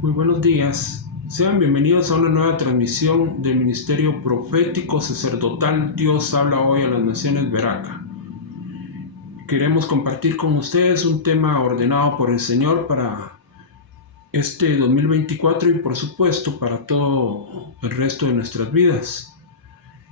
Muy buenos días. Sean bienvenidos a una nueva transmisión del Ministerio Profético Sacerdotal Dios habla hoy a las naciones Veraca. Queremos compartir con ustedes un tema ordenado por el Señor para este 2024 y por supuesto para todo el resto de nuestras vidas.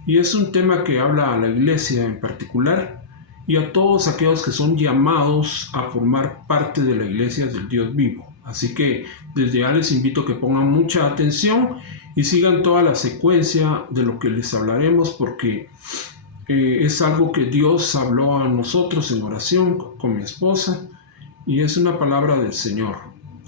Y es un tema que habla a la iglesia en particular y a todos aquellos que son llamados a formar parte de la iglesia del Dios vivo. Así que desde ya les invito a que pongan mucha atención y sigan toda la secuencia de lo que les hablaremos, porque es algo que Dios habló a nosotros en oración con mi esposa y es una palabra del Señor.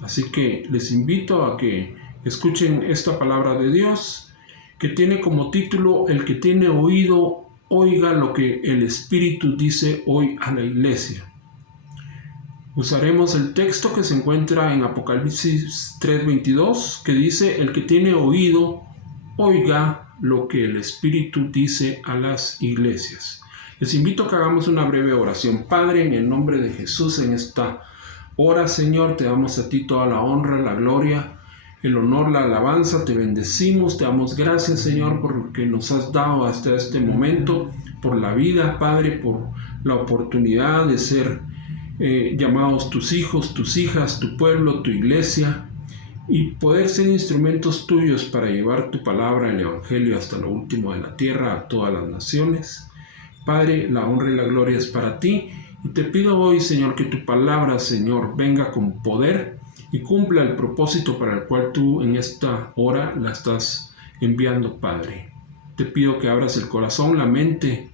Así que les invito a que escuchen esta palabra de Dios, que tiene como título: El que tiene oído, oiga lo que el Espíritu dice hoy a la iglesia. Usaremos el texto que se encuentra en Apocalipsis 3:22, que dice: el que tiene oído, oiga lo que el Espíritu dice a las iglesias. Les invito a que hagamos una breve oración. Padre, en el nombre de Jesús, en esta hora, Señor, te damos a ti toda la honra, la gloria, el honor, la alabanza. Te bendecimos, te damos gracias, Señor, por lo que nos has dado hasta este momento, por la vida, Padre, por la oportunidad de ser llamados tus hijos, tus hijas, tu pueblo, tu iglesia, y poder ser instrumentos tuyos para llevar tu palabra, el evangelio, hasta lo último de la tierra, a todas las naciones. Padre, la honra y la gloria es para ti, y te pido hoy, Señor, que tu palabra, Señor, venga con poder y cumpla el propósito para el cual tú en esta hora la estás enviando, Padre. Te pido que abras el corazón, la mente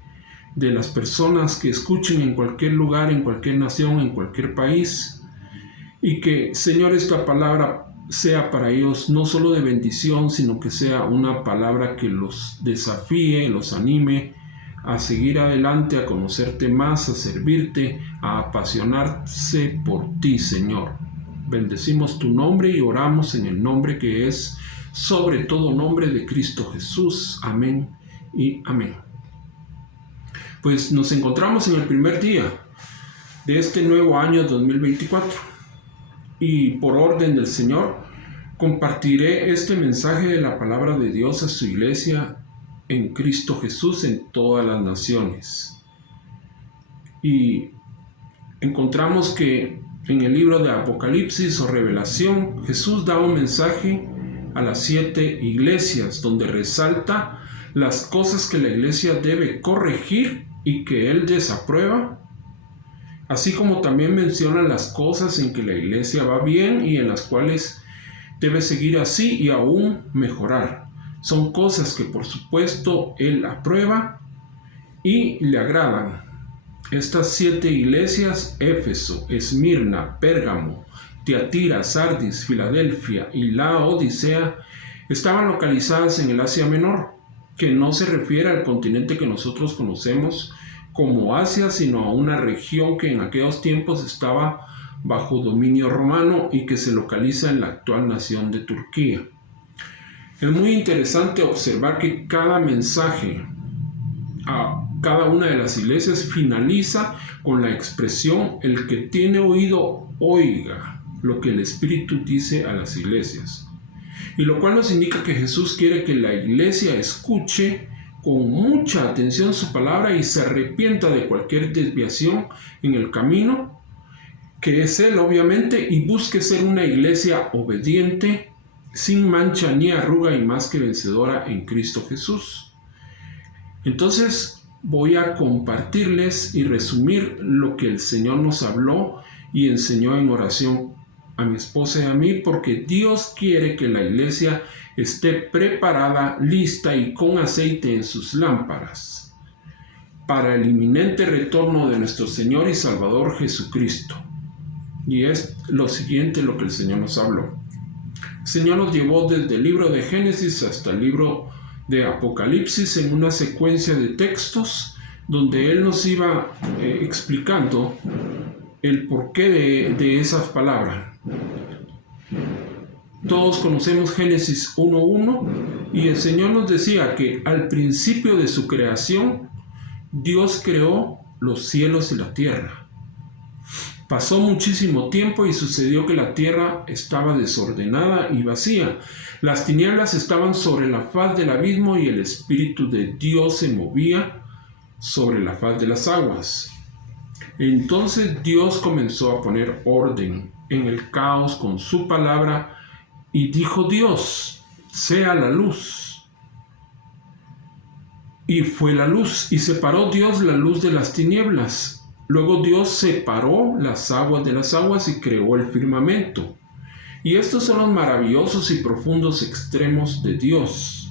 de las personas que escuchen en cualquier lugar, en cualquier nación, en cualquier país, y que, Señor, esta palabra sea para ellos no solo de bendición, sino que sea una palabra que los desafíe, los anime a seguir adelante, a conocerte más, a servirte, a apasionarse por ti, Señor. Bendecimos tu nombre y oramos en el nombre que es sobre todo nombre de Cristo Jesús. Amén y amén. Pues nos encontramos en el primer día de este nuevo año 2024 y por orden del Señor compartiré este mensaje de la palabra de Dios a su iglesia en Cristo Jesús en todas las naciones. Y encontramos que en el libro de Apocalipsis o Revelación, Jesús da un mensaje a las 7 iglesias donde resalta las cosas que la iglesia debe corregir y que él desaprueba, así como también menciona las cosas en que la iglesia va bien y en las cuales debe seguir así y aún mejorar. Son cosas que por supuesto él aprueba y le agradan. Estas 7 iglesias, Éfeso, Esmirna, Pérgamo, Tiatira, Sardis, Filadelfia y Laodicea, estaban localizadas en el Asia Menor, que no se refiere al continente que nosotros conocemos como Asia, sino a una región que en aquellos tiempos estaba bajo dominio romano y que se localiza en la actual nación de Turquía. Es muy interesante observar que cada mensaje a cada una de las iglesias finaliza con la expresión: el que tiene oído, oiga lo que el Espíritu dice a las iglesias. Y lo cual nos indica que Jesús quiere que la iglesia escuche con mucha atención su palabra y se arrepienta de cualquier desviación en el camino, que es Él obviamente, y busque ser una iglesia obediente, sin mancha ni arruga y más que vencedora en Cristo Jesús. Entonces voy a compartirles y resumir lo que el Señor nos habló y enseñó en oración a mi esposa y a mí, porque Dios quiere que la iglesia esté preparada, lista y con aceite en sus lámparas para el inminente retorno de nuestro Señor y Salvador Jesucristo. Y es lo siguiente lo que el Señor nos habló. El Señor nos llevó desde el libro de Génesis hasta el libro de Apocalipsis en una secuencia de textos donde Él nos iba explicando el porqué de esas palabras. Todos conocemos Génesis 1:1 y el Señor nos decía que al principio de su creación Dios creó los cielos y la tierra. Pasó muchísimo tiempo y sucedió que la tierra estaba desordenada y vacía. Las tinieblas estaban sobre la faz del abismo y el Espíritu de Dios se movía sobre la faz de las aguas. Entonces Dios comenzó a poner orden en el caos con su palabra y dijo Dios, sea la luz. Y fue la luz, y separó Dios la luz de las tinieblas. Luego Dios separó las aguas de las aguas y creó el firmamento. Y estos son los maravillosos y profundos extremos de Dios.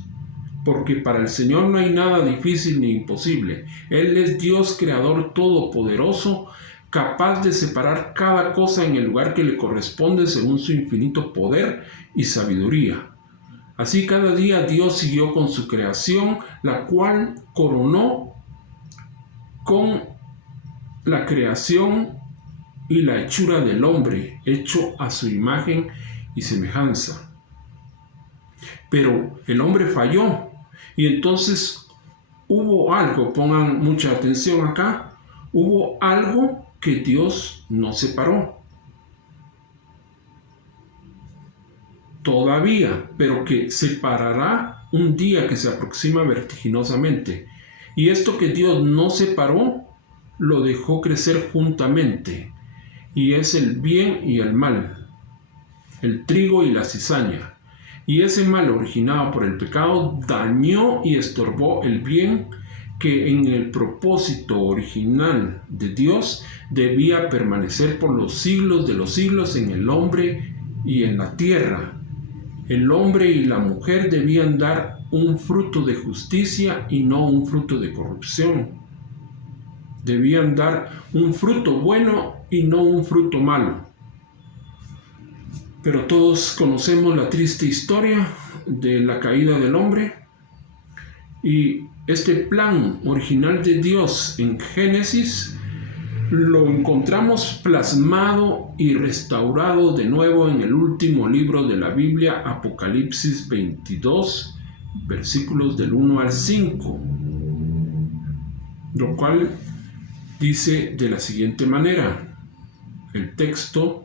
Porque para el Señor no hay nada difícil ni imposible. Él es Dios creador todopoderoso, capaz de separar cada cosa en el lugar que le corresponde según su infinito poder y sabiduría. Así cada día Dios siguió con su creación, la cual coronó con la creación y la hechura del hombre, hecho a su imagen y semejanza. Pero el hombre falló y entonces hubo algo, pongan mucha atención acá, hubo algo que Dios no separó. Todavía, pero que separará un día que se aproxima vertiginosamente. Y esto que Dios no separó, lo dejó crecer juntamente, y es el bien y el mal, el trigo y la cizaña. Y ese mal originado por el pecado dañó y estorbó el bien que en el propósito original de Dios debía permanecer por los siglos de los siglos en el hombre y en la tierra. El hombre y la mujer debían dar un fruto de justicia y no un fruto de corrupción. Debían dar un fruto bueno y no un fruto malo. Pero todos conocemos la triste historia de la caída del hombre y este plan original de Dios en Génesis lo encontramos plasmado y restaurado de nuevo en el último libro de la Biblia, Apocalipsis 22, versículos del 1 al 5, lo cual dice de la siguiente manera. El texto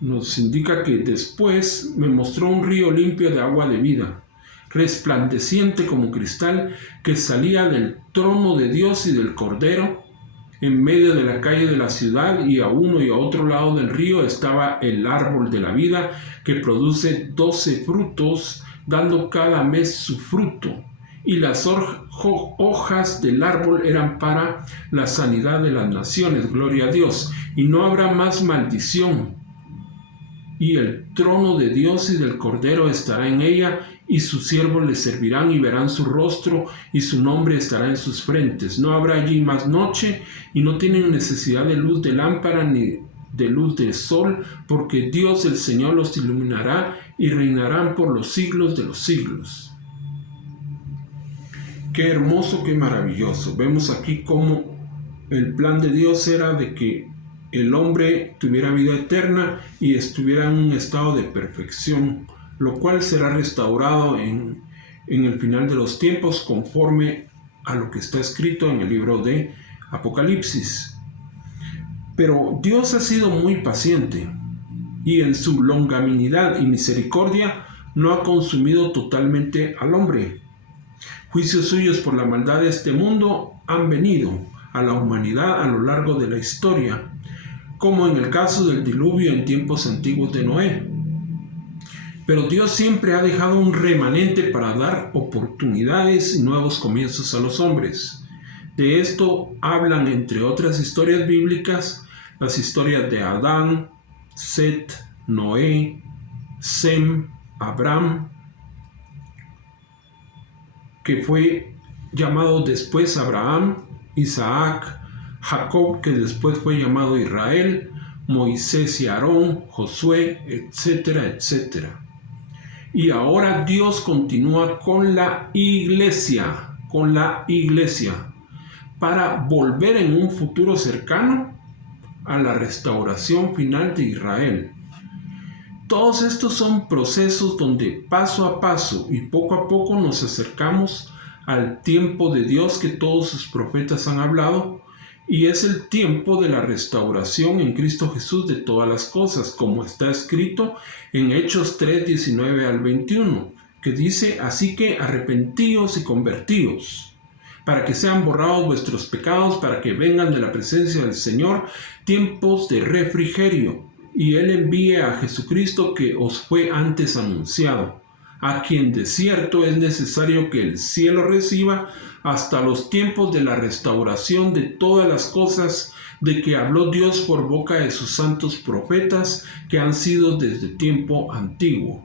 nos indica que después me mostró un río limpio de agua de vida, resplandeciente como cristal, que salía del trono de Dios y del Cordero. En medio de la calle de la ciudad y a uno y a otro lado del río estaba el árbol de la vida, que produce 12 frutos, dando cada mes su fruto. Y las hojas del árbol eran para la sanidad de las naciones, gloria a Dios, y no habrá más maldición. Y el trono de Dios y del Cordero estará en ella, y sus siervos le servirán y verán su rostro, y su nombre estará en sus frentes. No habrá allí más noche, y no tienen necesidad de luz de lámpara ni de luz del sol, porque Dios el Señor los iluminará, y reinarán por los siglos de los siglos. Qué hermoso, qué maravilloso. Vemos aquí cómo el plan de Dios era de que el hombre tuviera vida eterna y estuviera en un estado de perfección, lo cual será restaurado en el final de los tiempos conforme a lo que está escrito en el libro de Apocalipsis. Pero Dios ha sido muy paciente y en su longanimidad y misericordia no ha consumido totalmente al hombre. Juicios suyos por la maldad de este mundo han venido a la humanidad a lo largo de la historia, como en el caso del diluvio en tiempos antiguos de Noé. Pero Dios siempre ha dejado un remanente para dar oportunidades y nuevos comienzos a los hombres. De esto hablan, entre otras historias bíblicas, las historias de Adán, Set, Noé, Sem, Abraham, que fue llamado después Abraham, Isaac, Jacob, que después fue llamado Israel, Moisés y Aarón, Josué, etcétera, etcétera. Y ahora Dios continúa con la iglesia, para volver en un futuro cercano a la restauración final de Israel. Todos estos son procesos donde paso a paso y poco a poco nos acercamos al tiempo de Dios que todos sus profetas han hablado, y es el tiempo de la restauración en Cristo Jesús de todas las cosas, como está escrito en Hechos 3:19 al 21, que dice: así que arrepentíos y convertíos, para que sean borrados vuestros pecados, para que vengan de la presencia del Señor tiempos de refrigerio, y Él envíe a Jesucristo que os fue antes anunciado, a quien de cierto es necesario que el cielo reciba hasta los tiempos de la restauración de todas las cosas de que habló Dios por boca de sus santos profetas que han sido desde tiempo antiguo.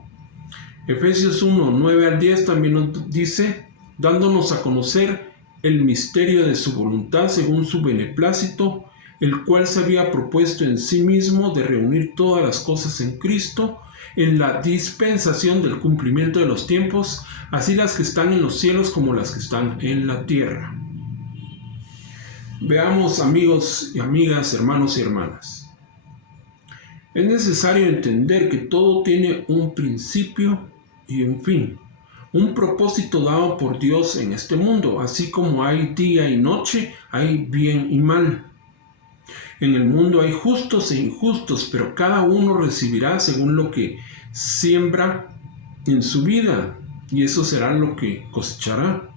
Efesios 1:9 al 10 también nos dice: dándonos a conocer el misterio de su voluntad según su beneplácito, el cual se había propuesto en sí mismo de reunir todas las cosas en Cristo, en la dispensación del cumplimiento de los tiempos, así las que están en los cielos como las que están en la tierra. Veamos, amigos y amigas, hermanos y hermanas. Es necesario entender que todo tiene un principio y un fin, un propósito dado por Dios en este mundo. Así como hay día y noche, hay bien y mal. En el mundo hay justos e injustos, pero cada uno recibirá según lo que siembra en su vida, y eso será lo que cosechará.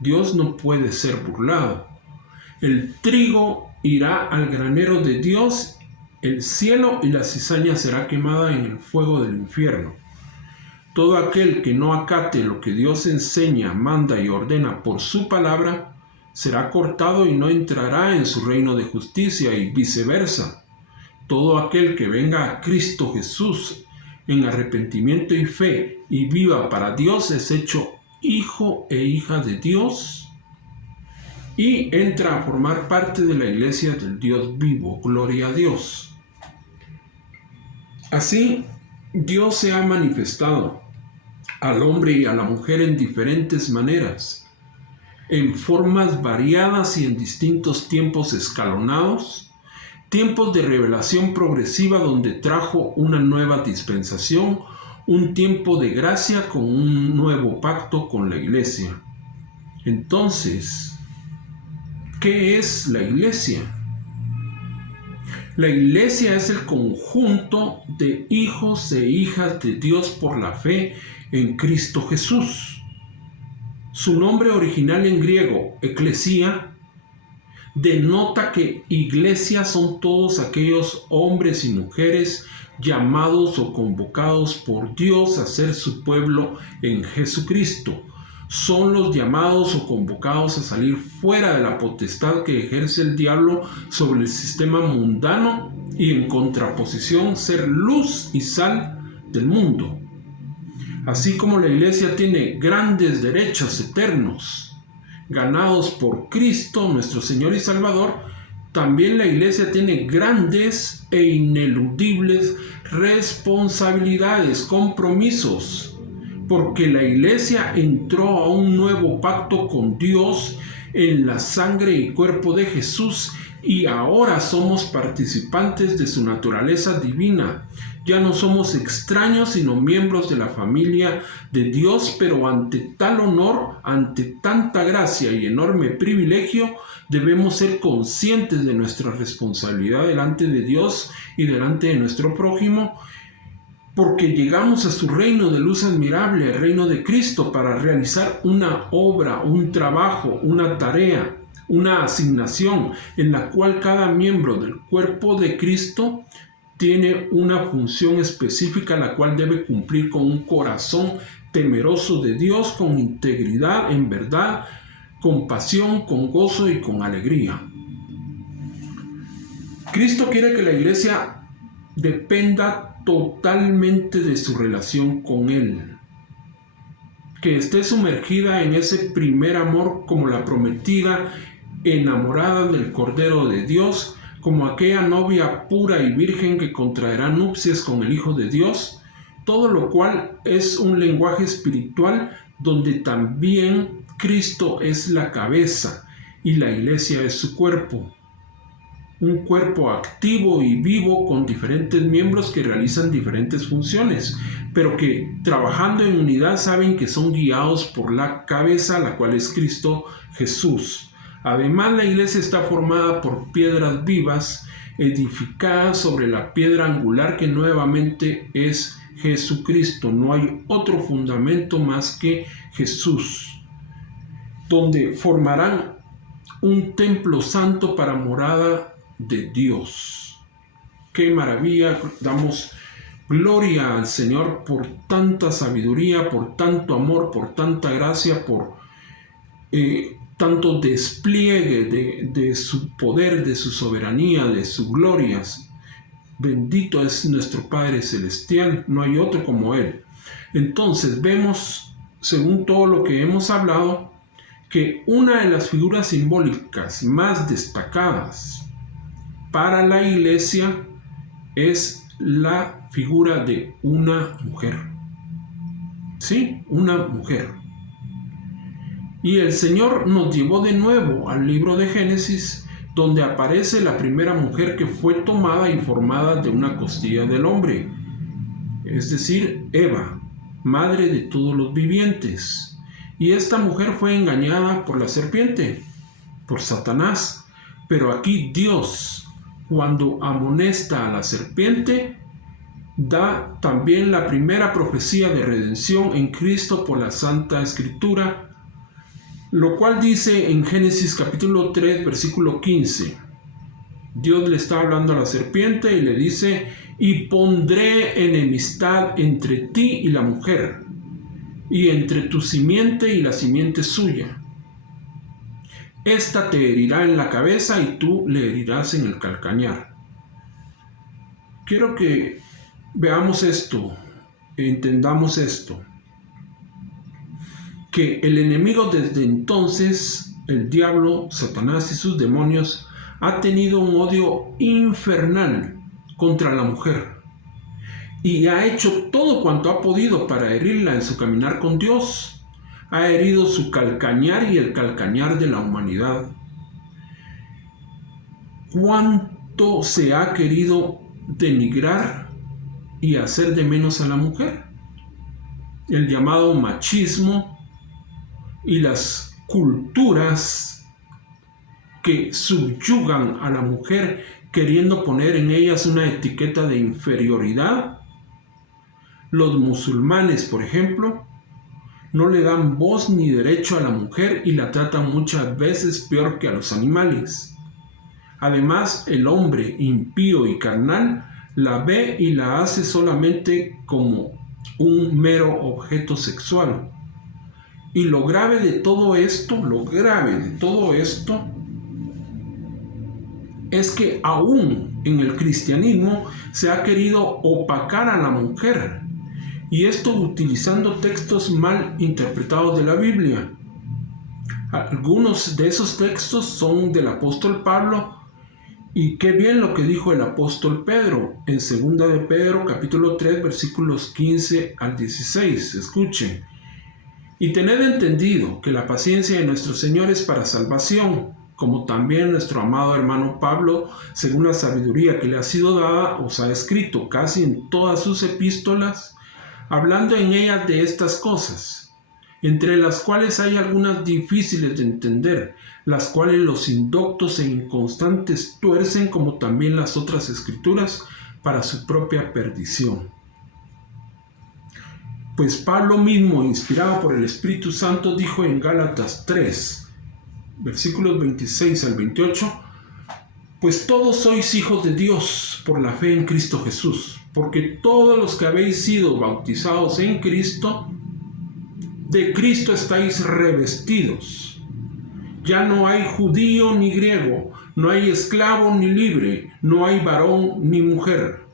Dios no puede ser burlado. El trigo irá al granero de Dios, el cielo y la cizaña será quemada en el fuego del infierno. Todo aquel que no acate lo que Dios enseña, manda y ordena por su palabra, será cortado y no entrará en su reino de justicia, y viceversa. Todo aquel que venga a Cristo Jesús en arrepentimiento y fe y viva para Dios es hecho hijo e hija de Dios y entra a formar parte de la iglesia del Dios vivo. Gloria a Dios. Así, Dios se ha manifestado al hombre y a la mujer en diferentes maneras, en formas variadas y en distintos tiempos escalonados, tiempos de revelación progresiva donde trajo una nueva dispensación, un tiempo de gracia con un nuevo pacto con la iglesia. Entonces, ¿qué es la iglesia? La iglesia es el conjunto de hijos e hijas de Dios por la fe en Cristo Jesús. Su nombre original en griego, eclesia, denota que iglesia son todos aquellos hombres y mujeres llamados o convocados por Dios a ser su pueblo en Jesucristo. Son los llamados o convocados a salir fuera de la potestad que ejerce el diablo sobre el sistema mundano y en contraposición ser luz y sal del mundo. Así como la iglesia tiene grandes derechos eternos ganados por Cristo, nuestro Señor y Salvador, también la iglesia tiene grandes e ineludibles responsabilidades, compromisos, porque la iglesia entró a un nuevo pacto con Dios en la sangre y cuerpo de Jesús y ahora somos participantes de su naturaleza divina. Ya no somos extraños, sino miembros de la familia de Dios, pero ante tal honor, ante tanta gracia y enorme privilegio, debemos ser conscientes de nuestra responsabilidad delante de Dios y delante de nuestro prójimo, porque llegamos a su reino de luz admirable, el reino de Cristo, para realizar una obra, un trabajo, una tarea, una asignación en la cual cada miembro del cuerpo de Cristo tiene una función específica la cual debe cumplir con un corazón temeroso de Dios, con integridad, en verdad, con pasión, con gozo y con alegría. Cristo quiere que la iglesia dependa totalmente de su relación con Él, que esté sumergida en ese primer amor como la prometida enamorada del Cordero de Dios, como aquella novia pura y virgen que contraerá nupcias con el Hijo de Dios, todo lo cual es un lenguaje espiritual donde también Cristo es la cabeza y la iglesia es su cuerpo. Un cuerpo activo y vivo con diferentes miembros que realizan diferentes funciones, pero que trabajando en unidad saben que son guiados por la cabeza, la cual es Cristo Jesús. Además, la iglesia está formada por piedras vivas, edificadas sobre la piedra angular que nuevamente es Jesucristo. No hay otro fundamento más que Jesús, donde formarán un templo santo para morada de Dios. ¡Qué maravilla! Damos gloria al Señor por tanta sabiduría, por tanto amor, por tanta gracia, por tanto despliegue de su poder, de su soberanía, de sus glorias. Bendito es nuestro Padre Celestial, no hay otro como Él. Entonces vemos, según todo lo que hemos hablado, que una de las figuras simbólicas más destacadas para la iglesia es la figura de una mujer. Sí, una mujer. Y el Señor nos llevó de nuevo al libro de Génesis, donde aparece la primera mujer que fue tomada y formada de una costilla del hombre, es decir, Eva, madre de todos los vivientes. Y esta mujer fue engañada por la serpiente, por Satanás. Pero aquí Dios, cuando amonesta a la serpiente, da también la primera profecía de redención en Cristo por la Santa Escritura, lo cual dice en Génesis capítulo 3, versículo 15. Dios le está hablando a la serpiente y le dice: y pondré enemistad entre ti y la mujer, y entre tu simiente y la simiente suya. Esta te herirá en la cabeza y tú le herirás en el calcañar. Quiero que veamos esto, entendamos esto, que el enemigo desde entonces, el diablo, Satanás y sus demonios, ha tenido un odio infernal contra la mujer y ha hecho todo cuanto ha podido para herirla en su caminar con Dios. Ha herido su calcañar y el calcañar de la humanidad. ¿Cuánto se ha querido denigrar y hacer de menos a la mujer? El llamado machismo y las culturas que subyugan a la mujer, queriendo poner en ellas una etiqueta de inferioridad. Los musulmanes, por ejemplo, no le dan voz ni derecho a la mujer y la tratan muchas veces peor que a los animales. Además, el hombre impío y carnal la ve y la hace solamente como un mero objeto sexual. Y lo grave de todo esto, es que aún en el cristianismo se ha querido opacar a la mujer, y esto utilizando textos mal interpretados de la Biblia. Algunos de esos textos son del apóstol Pablo, y qué bien lo que dijo el apóstol Pedro en 2 de Pedro capítulo 3 versículos 15 al 16. Escuchen: y tened entendido que la paciencia de nuestro Señor es para salvación, como también nuestro amado hermano Pablo, según la sabiduría que le ha sido dada, os ha escrito casi en todas sus epístolas, hablando en ellas de estas cosas, entre las cuales hay algunas difíciles de entender, las cuales los indoctos e inconstantes tuercen, como también las otras escrituras, para su propia perdición. Pues Pablo mismo, inspirado por el Espíritu Santo, dijo en Gálatas 3, versículos 26 al 28, pues todos sois hijos de Dios por la fe en Cristo Jesús, porque todos los que habéis sido bautizados en Cristo, de Cristo estáis revestidos. Ya no hay judío ni griego, no hay esclavo ni libre, no hay varón ni mujer,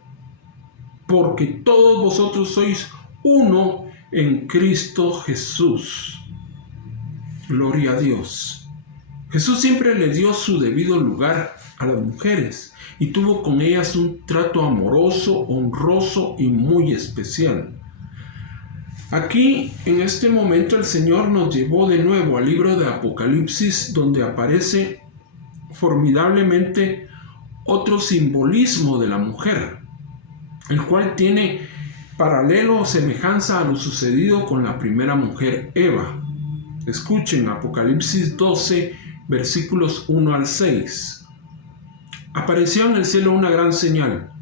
porque todos vosotros sois uno en Cristo Jesús. Gloria a Dios. Jesús siempre le dio su debido lugar a las mujeres y tuvo con ellas un trato amoroso, honroso y muy especial. Aquí, en este momento, el Señor nos llevó de nuevo al libro de Apocalipsis, donde aparece formidablemente otro simbolismo de la mujer, el cual tiene paralelo o semejanza a lo sucedido con la primera mujer, Eva. Escuchen Apocalipsis 12, versículos 1 al 6. Apareció en el cielo una gran señal,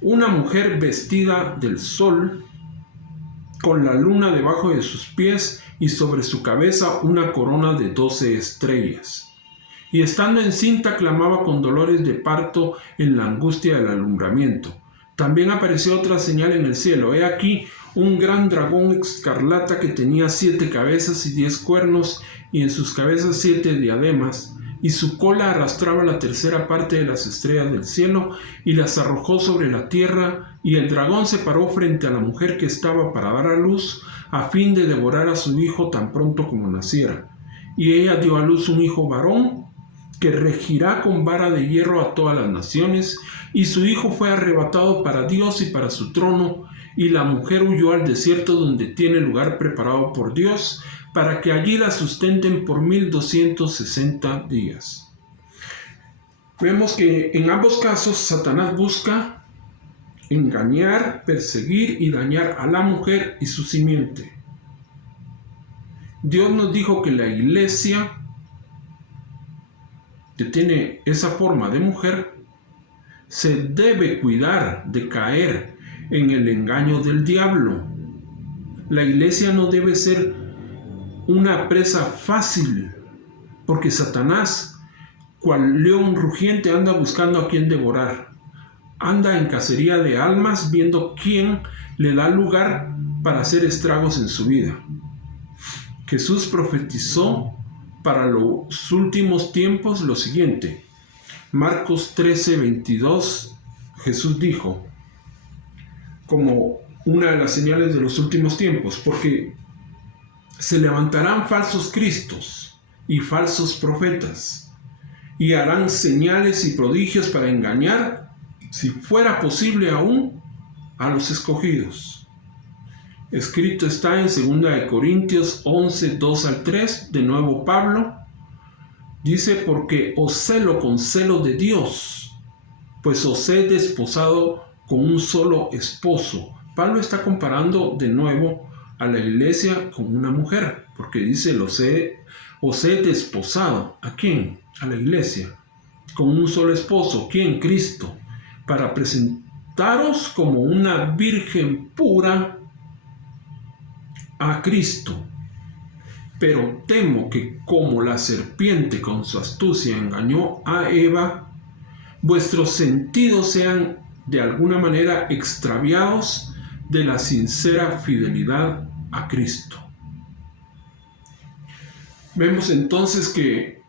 una mujer vestida del sol, con la luna debajo de sus pies y sobre su cabeza una corona de 12 estrellas. Y estando encinta clamaba con dolores de parto en la angustia del alumbramiento. También apareció otra señal en el cielo. He aquí un gran dragón escarlata que tenía 7 cabezas y 10 cuernos, y en sus cabezas 7 diademas, y su cola arrastraba la tercera parte de las estrellas del cielo y las arrojó sobre la tierra. Y el dragón se paró frente a la mujer que estaba para dar a luz, a fin de devorar a su hijo tan pronto como naciera. Y ella dio a luz un hijo varón, que regirá con vara de hierro a todas las naciones, y su hijo fue arrebatado para Dios y para su trono, y la mujer huyó al desierto, donde tiene lugar preparado por Dios, para que allí la sustenten por 1260 días. Vemos que en ambos casos Satanás busca engañar, perseguir y dañar a la mujer y su simiente. Dios nos dijo que la iglesia, que tiene esa forma de mujer, se debe cuidar de caer en el engaño del diablo. La iglesia no debe ser una presa fácil, porque Satanás, cual león rugiente, anda buscando a quien devorar. Anda en cacería de almas, viendo quién le da lugar para hacer estragos en su vida. Jesús profetizó para los últimos tiempos lo siguiente. Marcos 13:22, Jesús dijo, como una de las señales de los últimos tiempos, porque se levantarán falsos cristos y falsos profetas, y harán señales y prodigios para engañar, si fuera posible aún, a los escogidos. Escrito está en 2 Corintios 11, 2 al 3, de nuevo Pablo, dice, porque os celo con celo de Dios, pues os he desposado con un solo esposo. Pablo está comparando de nuevo a la iglesia con una mujer, porque dice, os he desposado. ¿A quién? A la iglesia, con un solo esposo. ¿Quién? Cristo, para presentaros como una virgen pura a Cristo. Pero temo que como la serpiente con su astucia engañó a Eva, vuestros sentidos sean de alguna manera extraviados de la sincera fidelidad a Cristo. Vemos entonces que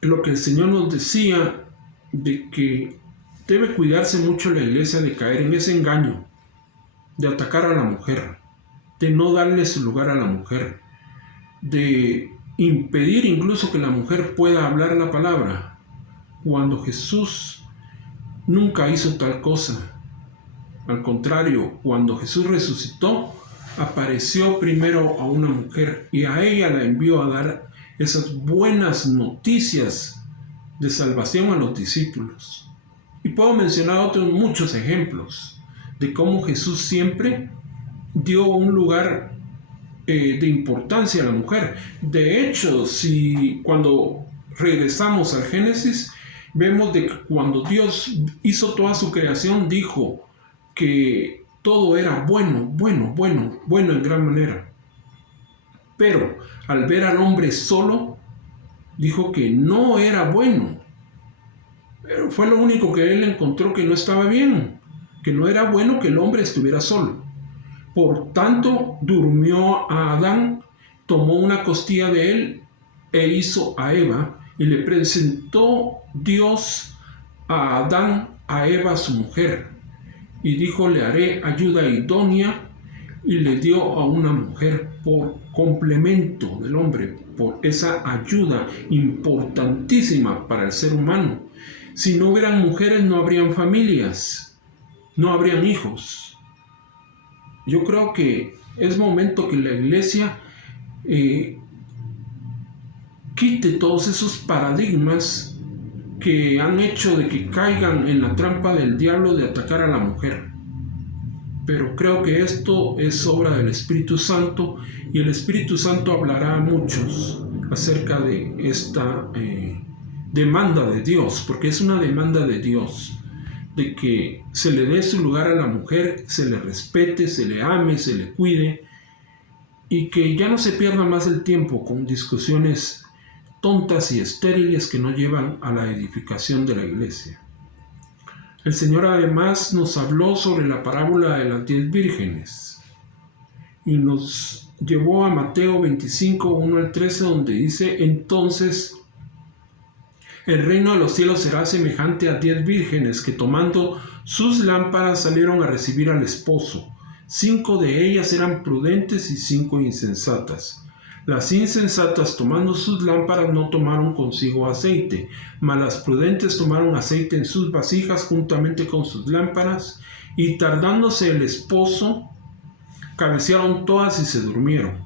lo que el Señor nos decía, de que debe cuidarse mucho la iglesia de caer en ese engaño, de atacar a la mujer, de no darle su lugar a la mujer, de impedir incluso que la mujer pueda hablar la palabra, cuando Jesús nunca hizo tal cosa. Al contrario, cuando Jesús resucitó, apareció primero a una mujer y a ella la envió a dar esas buenas noticias de salvación a los discípulos. Y puedo mencionar otros muchos ejemplos de cómo Jesús siempre dio un lugar de importancia a la mujer. De hecho, cuando regresamos al Génesis, vemos de que cuando Dios hizo toda su creación, dijo que todo era bueno en gran manera. Pero al ver al hombre solo, dijo que no era bueno. Pero fue lo único que él encontró que no estaba bien, que no era bueno que el hombre estuviera solo. Por tanto, durmió a Adán, tomó una costilla de él e hizo a Eva, y le presentó Dios a Adán, a Eva su mujer, y dijo, le haré ayuda idónea, y le dio a una mujer por complemento del hombre, por esa ayuda importantísima para el ser humano. Si no hubieran mujeres, no habrían familias, no habrían hijos. Yo creo que es momento que la iglesia quite todos esos paradigmas que han hecho de que caigan en la trampa del diablo de atacar a la mujer. Pero creo que esto es obra del Espíritu Santo, y el Espíritu Santo hablará a muchos acerca de esta demanda de Dios, porque es una demanda de Dios, de que se le dé su lugar a la mujer, se le respete, se le ame, se le cuide, y que ya no se pierda más el tiempo con discusiones tontas y estériles que no llevan a la edificación de la iglesia. El Señor además nos habló sobre la parábola de las 10 vírgenes y nos llevó a Mateo 25, 1 al 13, donde dice: entonces el reino de los cielos será semejante a 10 vírgenes que, tomando sus lámparas, salieron a recibir al esposo. 5 de ellas eran prudentes y 5 insensatas. Las insensatas, tomando sus lámparas, no tomaron consigo aceite, mas las prudentes tomaron aceite en sus vasijas juntamente con sus lámparas, y tardándose el esposo, cabecearon todas y se durmieron.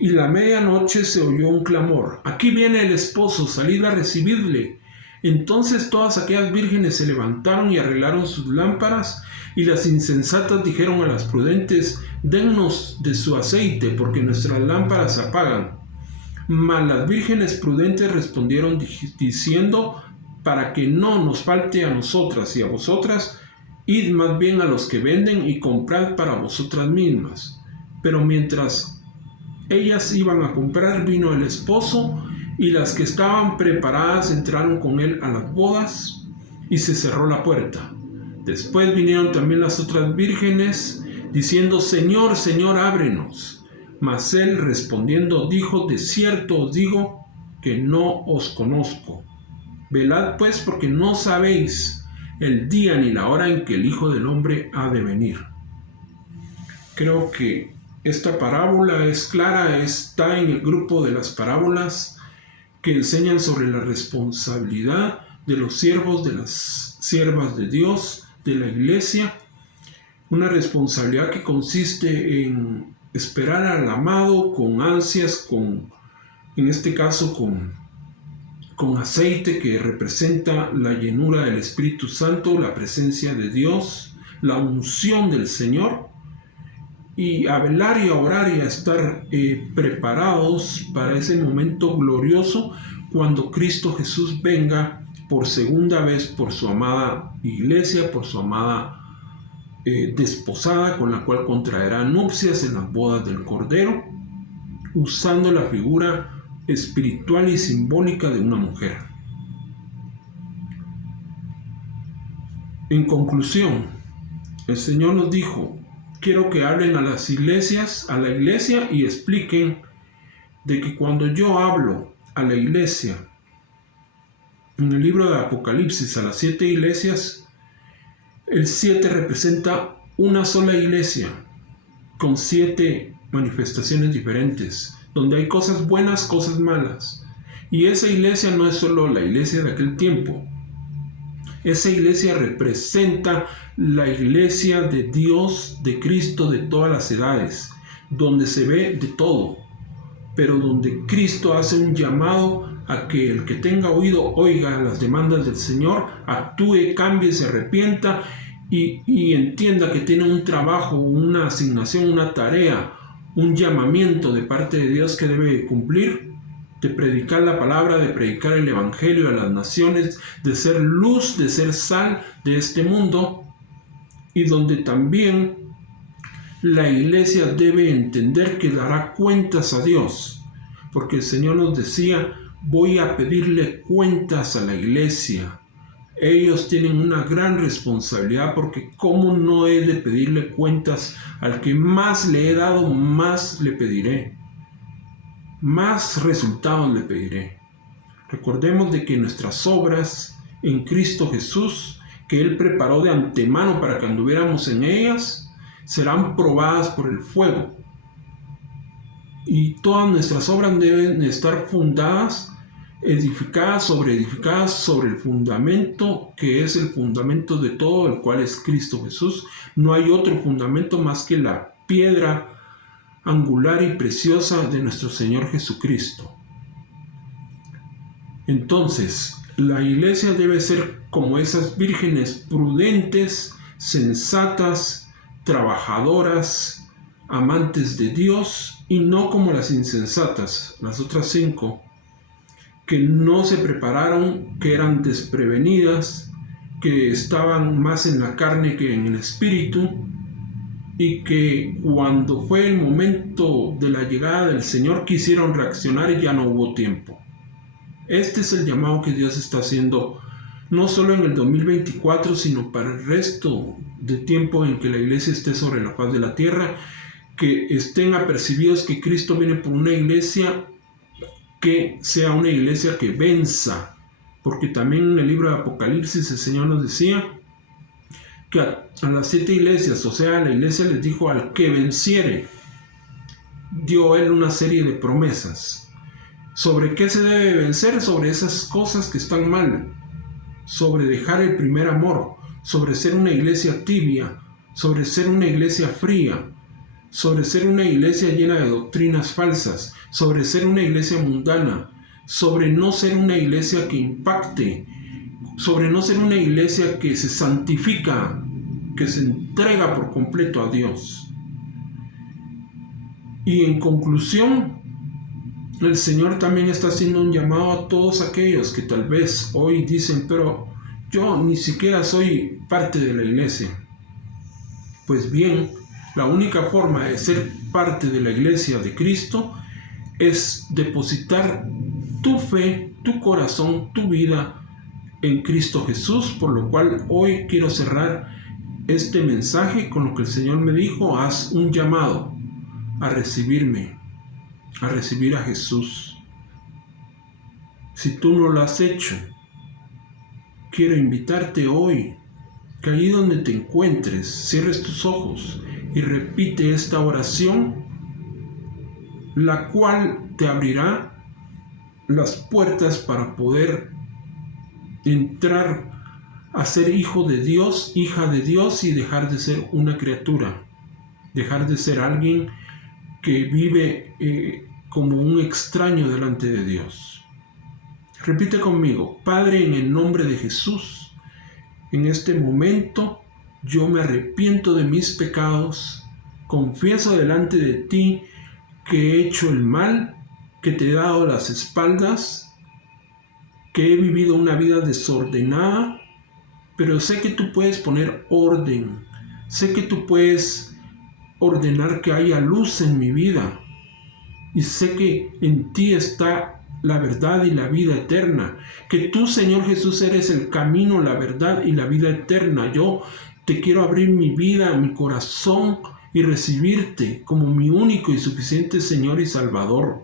Y la medianoche se oyó un clamor: aquí viene el esposo, salid a recibirle. Entonces todas aquellas vírgenes se levantaron y arreglaron sus lámparas, y las insensatas dijeron a las prudentes: dennos de su aceite, porque nuestras lámparas se apagan. Mas las vírgenes prudentes respondieron diciendo: para que no nos falte a nosotras y a vosotras, id más bien a los que venden y comprad para vosotras mismas. Pero mientras ellas iban a comprar, vino el esposo, y las que estaban preparadas entraron con él a las bodas, y se cerró la puerta. Después vinieron también las otras vírgenes, diciendo: Señor, Señor, ábrenos. Mas él respondiendo dijo: de cierto os digo que no os conozco. Velad pues, porque no sabéis el día ni la hora en que el Hijo del Hombre ha de venir. Creo que esta parábola es clara, está en el grupo de las parábolas que enseñan sobre la responsabilidad de los siervos, de las siervas de Dios, de la iglesia, una responsabilidad que consiste en esperar al amado con ansias, en este caso con aceite que representa la llenura del Espíritu Santo, la presencia de Dios, la unción del Señor, y a velar y a orar y a estar preparados para ese momento glorioso cuando Cristo Jesús venga por segunda vez por su amada iglesia, por su amada desposada, con la cual contraerá nupcias en las bodas del Cordero, usando la figura espiritual y simbólica de una mujer. En conclusión, el Señor nos dijo: quiero que hablen a las iglesias, a la iglesia, y expliquen de que cuando yo hablo a la iglesia, en el libro de Apocalipsis, a las 7 iglesias, el 7 representa una sola iglesia, con 7 manifestaciones diferentes, donde hay cosas buenas, cosas malas. Y esa iglesia no es solo la iglesia de aquel tiempo. Esa iglesia representa la iglesia de Dios, de Cristo, de todas las edades, donde se ve de todo, pero donde Cristo hace un llamado a que el que tenga oído oiga las demandas del Señor, actúe, cambie, se arrepienta y entienda que tiene un trabajo, una asignación, una tarea, un llamamiento de parte de Dios que debe cumplir, de predicar la palabra, de predicar el evangelio a las naciones, de ser luz, de ser sal de este mundo, y donde también la iglesia debe entender que dará cuentas a Dios, porque el Señor nos decía: voy a pedirle cuentas a la iglesia. Ellos tienen una gran responsabilidad, porque ¿cómo no he de pedirle cuentas al que más le he dado? Más le pediré, más resultados le pediré. Recordemos de que nuestras obras en Cristo Jesús, que Él preparó de antemano para que anduviéramos en ellas, serán probadas por el fuego. Y todas nuestras obras deben estar fundadas, edificadas sobre el fundamento que es el fundamento de todo, el cual es Cristo Jesús. No hay otro fundamento más que la piedra angular y preciosa de nuestro Señor Jesucristo. Entonces, la iglesia debe ser como esas vírgenes prudentes, sensatas, trabajadoras, amantes de Dios y no como las insensatas, las otras 5, que no se prepararon, que eran desprevenidas, que estaban más en la carne que en el espíritu, y que cuando fue el momento de la llegada del Señor quisieron reaccionar y ya no hubo tiempo. Este es el llamado que Dios está haciendo, no solo en el 2024, sino para el resto de tiempo en que la iglesia esté sobre la faz de la tierra, que estén apercibidos que Cristo viene por una iglesia que sea una iglesia que venza, porque también en el libro de Apocalipsis el Señor nos decía que a las 7 iglesias, o sea, la iglesia les dijo: al que venciere, dio él una serie de promesas. ¿Sobre qué se debe vencer? Sobre esas cosas que están mal, sobre dejar el primer amor, sobre ser una iglesia tibia, sobre ser una iglesia fría, sobre ser una iglesia llena de doctrinas falsas, sobre ser una iglesia mundana, sobre no ser una iglesia que impacte, sobre no ser una iglesia que se santifica, que se entrega por completo a Dios. Y en conclusión, el Señor también está haciendo un llamado a todos aquellos que tal vez hoy dicen: pero yo ni siquiera soy parte de la iglesia. Pues bien, la única forma de ser parte de la iglesia de Cristo es depositar tu fe, tu corazón, tu vida en Cristo Jesús, por lo cual hoy quiero cerrar este mensaje con lo que el Señor me dijo: haz un llamado a recibirme, a recibir a Jesús. Si tú no lo has hecho, quiero invitarte hoy que allí donde te encuentres, cierres tus ojos y repite esta oración, la cual te abrirá las puertas para poder entrar a ser hijo de Dios, hija de Dios, y dejar de ser una criatura, dejar de ser alguien que vive como un extraño delante de Dios. Repite conmigo: Padre, en el nombre de Jesús, en este momento yo me arrepiento de mis pecados, confieso delante de ti que he hecho el mal, que te he dado las espaldas, que he vivido una vida desordenada, pero sé que tú puedes poner orden, sé que tú puedes ordenar que haya luz en mi vida, y sé que en ti está la verdad y la vida eterna, que tú, Señor Jesús, eres el camino, la verdad y la vida eterna. Yo te quiero abrir mi vida, mi corazón, y recibirte como mi único y suficiente Señor y Salvador.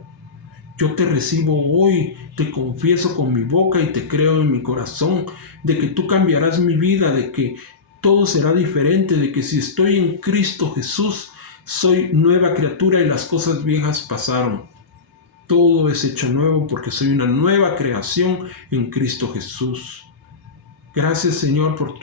Yo te recibo hoy, te confieso con mi boca y te creo en mi corazón de que tú cambiarás mi vida, de que todo será diferente, de que si estoy en Cristo Jesús, soy nueva criatura y las cosas viejas pasaron. Todo es hecho nuevo porque soy una nueva creación en Cristo Jesús. Gracias, Señor, por